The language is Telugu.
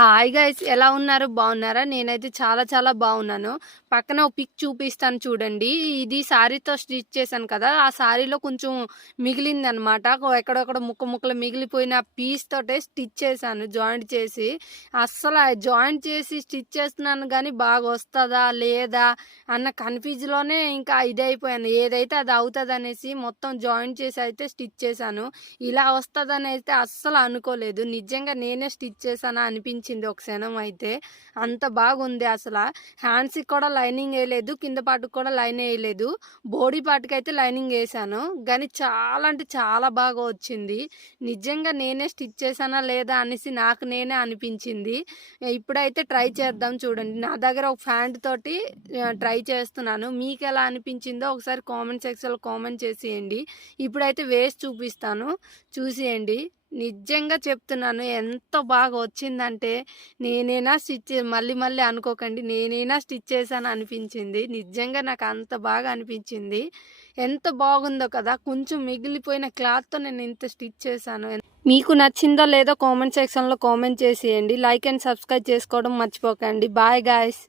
హాయ్ గైస్, ఎలా ఉన్నారు? బాగున్నారా? నేనైతే చాలా చాలా బాగున్నాను. పక్కన ఒక పిక్ చూపిస్తాను చూడండి. ఇది శారీతో స్టిచ్ చేశాను కదా, ఆ శారీలో కొంచెం మిగిలిందనమాట. ఎక్కడొక్కడ ముక్కలు మిగిలిపోయిన పీస్ తోటే స్టిచ్ చేశాను, జాయింట్ చేసి. అస్సలు జాయింట్ చేసి స్టిచ్ చేస్తున్నాను కానీ బాగా వస్తుందా లేదా అన్న కన్ఫ్యూజ్లోనే ఇంకా ఇదైపోయాను. ఏదైతే అది అవుతుంది అనేసి మొత్తం జాయింట్ చేసి అయితే స్టిచ్ చేశాను. ఇలా వస్తుందని అయితే అస్సలు అనుకోలేదు. నిజంగా నేనే స్టిచ్ చేశానా అనిపించింది ఒక క్షణం అయితే. అంత బాగుంది అసలు. హ్యాండ్స్కి కూడా లైనింగ్ వేయలేదు, కింద పాటుకు కూడా లైన్ వేయలేదు. బాడీ పార్ట్కి అయితే లైనింగ్ వేసాను కానీ చాలా అంటే చాలా బాగా వచ్చింది. నిజంగా నేనే స్టిచ్ చేశానా లేదా అనేసి నాకు నేనే అనిపించింది. ఇప్పుడైతే ట్రై చేద్దాం చూడండి. నా దగ్గర ఒక ప్యాంట్ తోటి ట్రై చేస్తున్నాను. మీకు ఎలా అనిపించిందో ఒకసారి కామెంట్ సెక్షన్లో కామెంట్ చేసేయండి. ఇప్పుడైతే వేసి చూపిస్తాను, చూసేయండి. నిజంగా చెప్తున్నాను, ఎంత బాగా వచ్చిందంటే నేనైనా స్టిచ్ మళ్ళీ అనుకోకండి, నేనైనా స్టిచ్ చేశాను అనిపించింది. నిజంగా నాకు అంత బాగా అనిపించింది. ఎంత బాగుందో కదా. కొంచెం మిగిలిపోయిన క్లాత్తో నేను ఇంత స్టిచ్ చేశాను. మీకు నచ్చిందో లేదో కామెంట్ సెక్షన్లో కామెంట్ చేసేయండి. లైక్ అండ్ సబ్స్క్రైబ్ చేసుకోవడం మర్చిపోకండి. Bye guys.